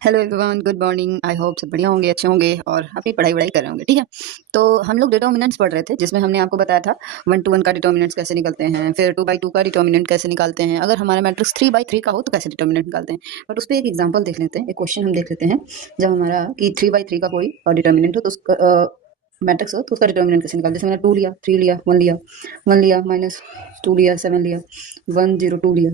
Hello everyone, good morning. I hope सब बढ़िया होंगे, अच्छे होंगे और अपनी पढ़ाई कर रहे होंगे। ठीक है, तो हम लोग डिटर्मिनेंट्स पढ़ रहे थे, जिसमें हमने आपको बताया था 1 to 1 का डिटर्मिनेंट्स कैसे निकलते हैं, फिर 2 by 2 का डिटर्मिनेंट कैसे निकालते हैं, अगर हमारा मैट्रिक्स 3 by 3 का हो तो कैसे डिटर्मिनेंट निकालते हैं। बट उस पर एक एग्जाम्पल देख लेते हैं, एक क्वेश्चन हम देख लेते हैं। जब हमारा कि 3 by 3 का कोई डिटर्मिनेंट हो तो उसका मैट्रिक्स हो तो उसका डिटर्मिनेंट कैसे निकालते हैं। जैसे मैंने 2 लिया, 3 लिया, 1 लिया, 1 लिया, -2 लिया, 7 लिया, 1 0 2 लिया,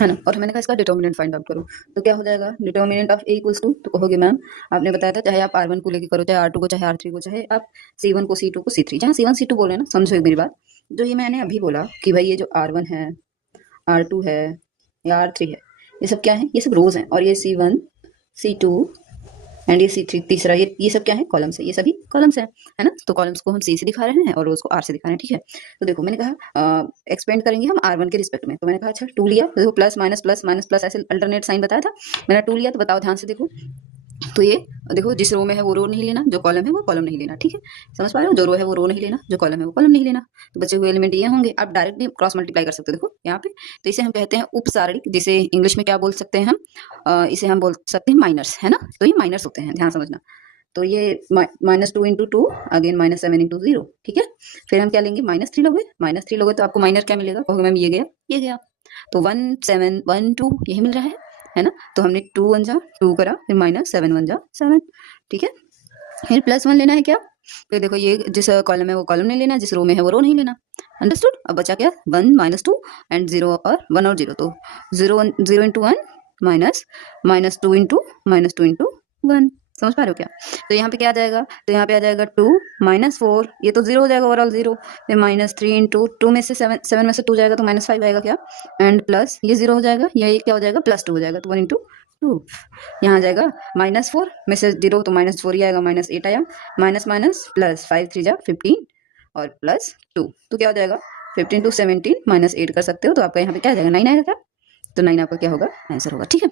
है ना। और मैंने कहा इसका डिटर्मिनेंट फाइंड आउट करो, तो क्या हो जाएगा। Determinant of A equals to, तो कहोगे मैम आपने बताया था चाहे आप R1 को लेके करो, चाहे R2 को, चाहे R3 को, चाहे आप C1 को, C2 को, C3, जहाँ C1 C2 बोल रहे हैं ना, समझो एक मेरी बात। जो ये मैंने अभी बोला कि भाई ये जो R1 है, R2 है या R3 है, ये सब क्या है, ये सब रोज हैं। और ये C1 C2 एंड ये C3 तीसरा, ये सब क्या है, कॉलम्स है। ये सभी कॉलम्स है ना। तो कॉलम्स को हम C से दिखा रहे हैं और रोज को R से दिखा रहे हैं। ठीक है, तो देखो मैंने कहा एक्सपेंड करेंगे हम R1 के रिस्पेक्ट में। तो मैंने कहा अच्छा 2 लिया, तो देखो plus minus plus minus plus ऐसे अल्टरनेट साइन बताया था। मैंने 2 लिया, तो बताओ ध्यान से देखो, तो ये देखो जिस रो में है वो रो नहीं लेना, जो कॉलम है वो कॉलम नहीं लेना। ठीक है, समझ पा रहे हो, जो रो है वो रो नहीं लेना, जो कॉलम है वो कॉलम नहीं लेना। तो बचे हुए एलिमेंट ये होंगे। आप डायरेक्टली क्रॉस मल्टीप्लाई कर सकते हो, देखो यहाँ पे। तो इसे हम कहते हैं उप सारणिक, जिसे इंग्लिश में क्या बोल सकते हैं हम, इसे हम बोल सकते हैं माइनर्स, है ना। तो ये माइनर्स होते हैं, ध्यान समझना। तो ये -2 इंटू 2 अगेन -7 इंटू 0। ठीक है, फिर हम क्या लेंगे, -3 लोगे। -3 लोगे तो आपको माइनर क्या मिलेगा, कहोगे मैम ये गया, ये गया। तो 1 7 1 2 यही मिल रहा है ना। तो हमने 2 1 जा 2 करा, फिर -7 1 जा 7। ठीक है, फिर +1 लेना है क्या, फिर देखो ये जिस कॉलम है वो कॉलम नहीं लेना, जिस रो में है वो रो नहीं लेना। अंडरस्टूड। अब बचा क्या, 1 -2 एंड 0 और 1 और 0। तो 0 इंटू 1 -2 इंटू -2 इंटू 1। समझ पा रहे हो क्या। तो यहाँ पे क्या आ जाएगा, तो यहाँ पे आ जाएगा 2 -4, ये तो 0 हो जाएगा, ओवरऑल 0। फिर -3 इंटू 2 में से 7 में से 2 जाएगा तो -5 आएगा क्या, एंड प्लस ये 0 हो जाएगा, ये क्या हो जाएगा, +2 हो जाएगा। तो 1 इंटू 2 यहाँ आ जाएगा। -4 में से 0 तो -4 ही आएगा, -8 आया, माइनस माइनस प्लस 5 3 जा 15 और +2, तो क्या हो जाएगा 15 to 17 -8 कर सकते हो। तो आपका यहाँ पे क्या आ जाएगा, 9 आएगा क्या। तो 9 आपका क्या होगा, आंसर होगा। ठीक है।